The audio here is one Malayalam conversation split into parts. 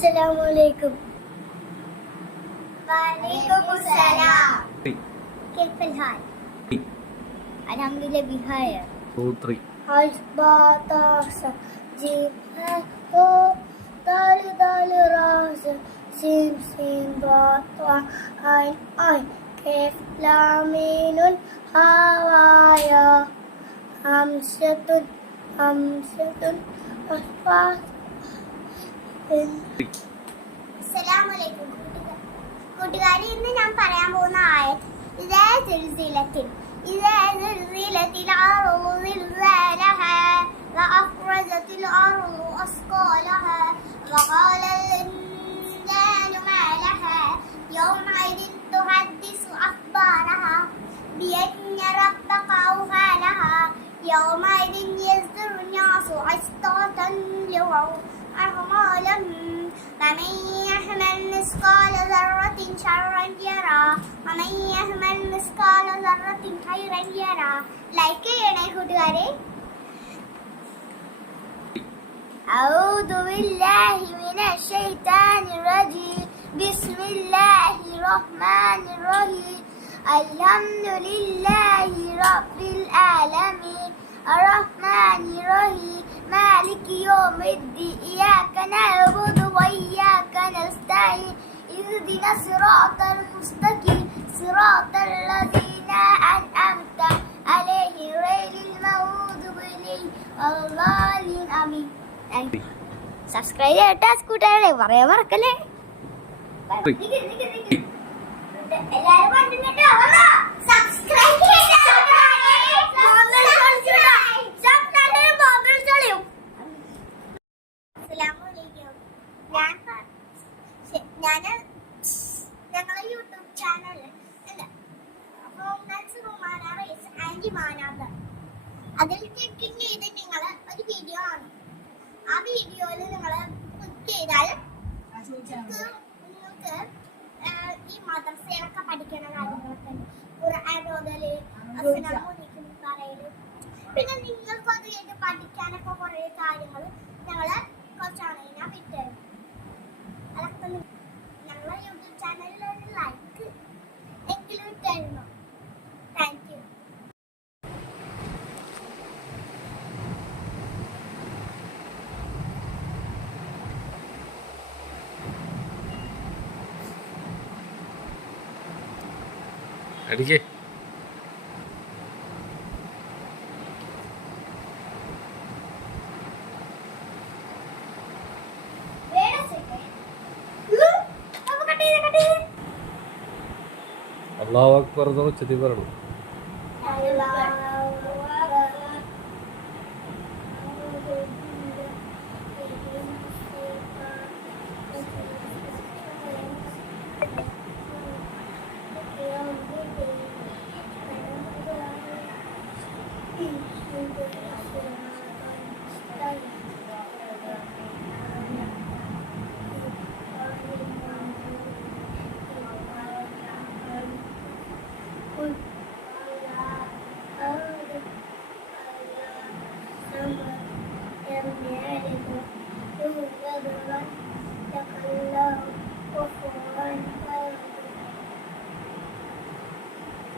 अस्सलामुअलैकुम। वालेकुमुस्सलाम। कैफल हाल? अल्हम्दुलिल्लाह बिखैर। 2 3 आज बातास जीम है तो दाल दाल रास सीम सीम बाता आई आई कैफ लामीनुन हवाया हमसतुन हमसतुन अस्फास। അസ്സലാമലൈക്കും കൂട്ടുകാരി, ഇന്ന് ഞാൻ പറയാൻ പോകുന്ന ആയത്ത് ഇദാ സുൽസിലത്തിൽ അർളു സിൽസാലഹാ വഅഖ്റജത്തിൽ അർളു അസ്ഖാലഹാ വഖാലൽ ഇൻസാനു മാ ലഹാ യൗമഇദിൻ തുഹദ്ദിസു അഖ്ബാറഹാ ബിഅന്ന റബ്ബക ഔഹാ ലഹാ യൗമഇദിൻ യസ്ദുറു നാസു അശ്താതൻ ലിയറൗ أعمالهم فمن يحمل مثقال ذرة شرا يرى ومن يحمل مثقال ذرة خيرا يرى. ലൈക്ക് ചെയ്യണേ കൂട്ടുകാരെ. أعوذ بالله من الشيطان الرجيم بسم الله الرحمن الرحيم الحمد لله رب العالمين الرحمن الرحيم مالك يوم الدين إياك نعبد وإياك نستعين اهدنا الصراط المستقيم صراط الذين أنعمت عليهم غير المغضوب عليهم ولا الضالين آمين. സബ്സ്ക്രൈബ് ചെയ്യട്ടെ കൂട്ടുകാരെ, പറയാൻ മറക്കല്ലേ. എല്ലാവരും കണ്ടിട്ടോ? സബ്സ്ക്രൈബ് ഞങ്ങളെ യൂട്യൂബ് ചാനൽ അതിൽ ക്ലിക്ക് ചെയ്ത് നിങ്ങൾ ഒരു വീഡിയോ ആണ്. ആ വീഡിയോയിൽ നിങ്ങൾ ക്ലിക്ക് ചെയ്താൽ നിങ്ങൾക്ക് ഈ മദ്രസയിലൊക്കെ പഠിക്കുന്ന കാര്യങ്ങളൊക്കെ ഖുർആൻ ഓതല്, പറയല്, പിന്നെ നിങ്ങൾക്ക് അത് കഴിഞ്ഞ് പഠിക്കാനൊക്കെ കുറേ കാര്യങ്ങൾ ഞങ്ങള് കുറച്ചാണ് ഞാൻ വിട്ടുതരും. അതൊക്കെ ഞങ്ങളെ യൂട്യൂബ് ചാനലിൽ ഒരു ലൈക്ക് എങ്കിലും ഇട്ടായിരുന്നു. Thank you. അടിക്കേ അല്ലാഹു അക്ബർ എന്ന് ഉച്ചത്തിൽ പറയണം.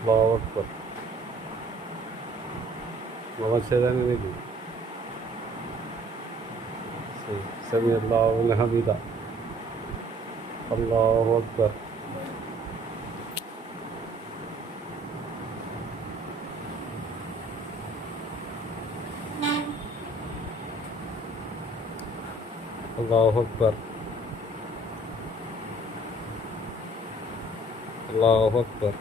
അല്ലാഹു അക്ബർ. നമസ്കാരം. സമി അല്ലാഹു ലിമൻ ഹമിദ. അല്ലാഹു അക്ബർ. അല്ലാഹു അക്ബർ. അല്ലാഹു അക്ബർ.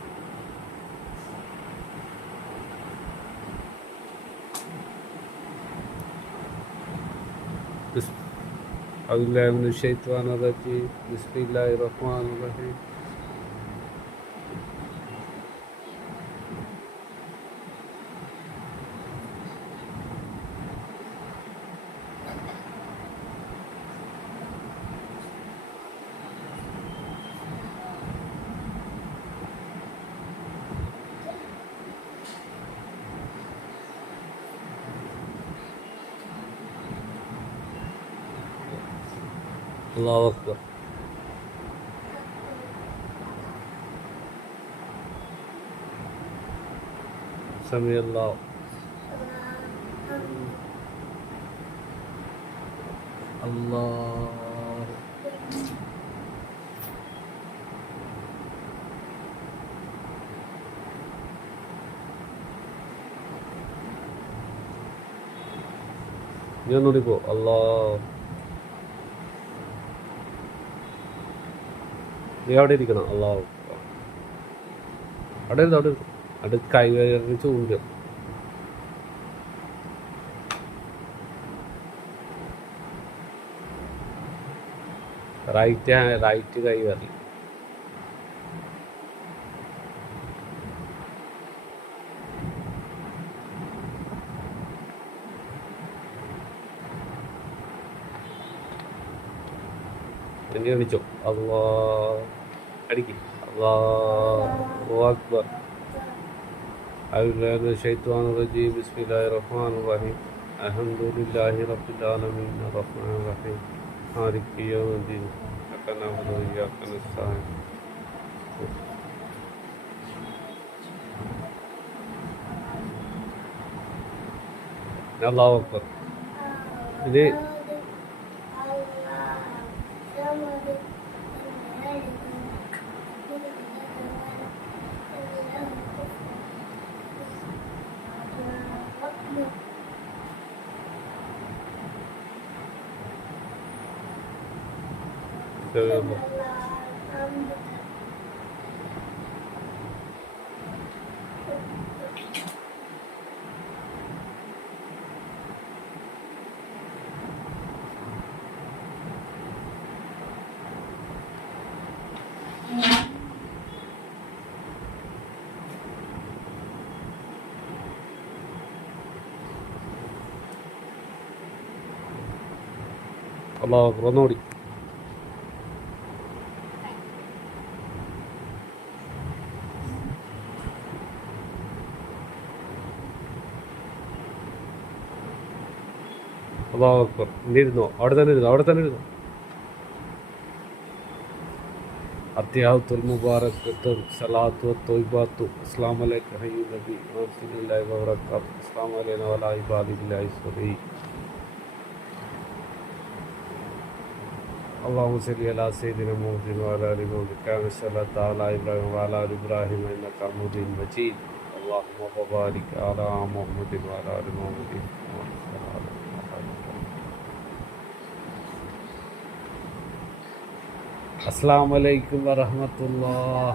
أعوذ بالله من الشيطان الرجيم بسم الله الرحمن الرحيم. അല്ലാഹു അക്ബർ. സമി അല്ലാഹു. അല്ലാഹ്. നീ ഒന്നുകൂടി പോ. അല്ലാഹ്. നീ അവിടെ ഇരിക്കണം. അല്ലാഹു. അവിടെ ഇരുന്നു, അവിടെ ഇരുന്നു. അവിടെ കൈ ചൂണ്ട്. റൈറ്റ് കൈ വരല്. എന്നെ കാണിച്ചോ. അല്ലാഹ്. അടിക്ക്. അല്ലാഹു അക്ബർ. أعوذ الشيطان الرجيم بسم الله الرحمن الرحيم الحمد لله رب العالمين الرحمن الرحيم مالك يوم الدين إياك نعبد وإياك نستعين അല്ലാഹു അക്ബർ. ഇത് അല്ലാഹു അക്ബർ. ഒന്നുകൂടി. അല്ലാഹു അക്ബർ. ഇരുന്നോ, അവിടെ തന്നെ ഇരുന്നോ, അവിടെ തന്നെ ഇരുന്നോ. അത്യാഹത്തുൽ മുബാറകത്തും സലാത്തു ത്വയ്ബാത്തു അസ്സലാമു അലൈക ഹയ്യുൻ നബി വറഹ്മത്തുള്ളാഹി വബറകാതുഹു അസ്സലാമു അലൈനാ വഅലാ ഇബാദില്ലാഹി സ്വലീഹി اللهم صل على سيدنا محمد وعلى ال محمد كما صليت على ابراهيم وعلى ال ابراهيم انك حميد مجيد اللهم بارك على محمد وعلى ال محمد अस्सलामु अलैकुम वरहमतुल्लाह.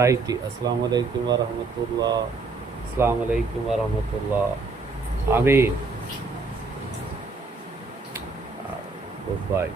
റൈറ്റ്. അസ്സലാമു അലൈക്കും വറഹ്മത്തുള്ളാഹ്. അസ്സലാമു അലൈക്കും വറഹ്മത്തുള്ളാഹ്. ആമീൻ. Good bye.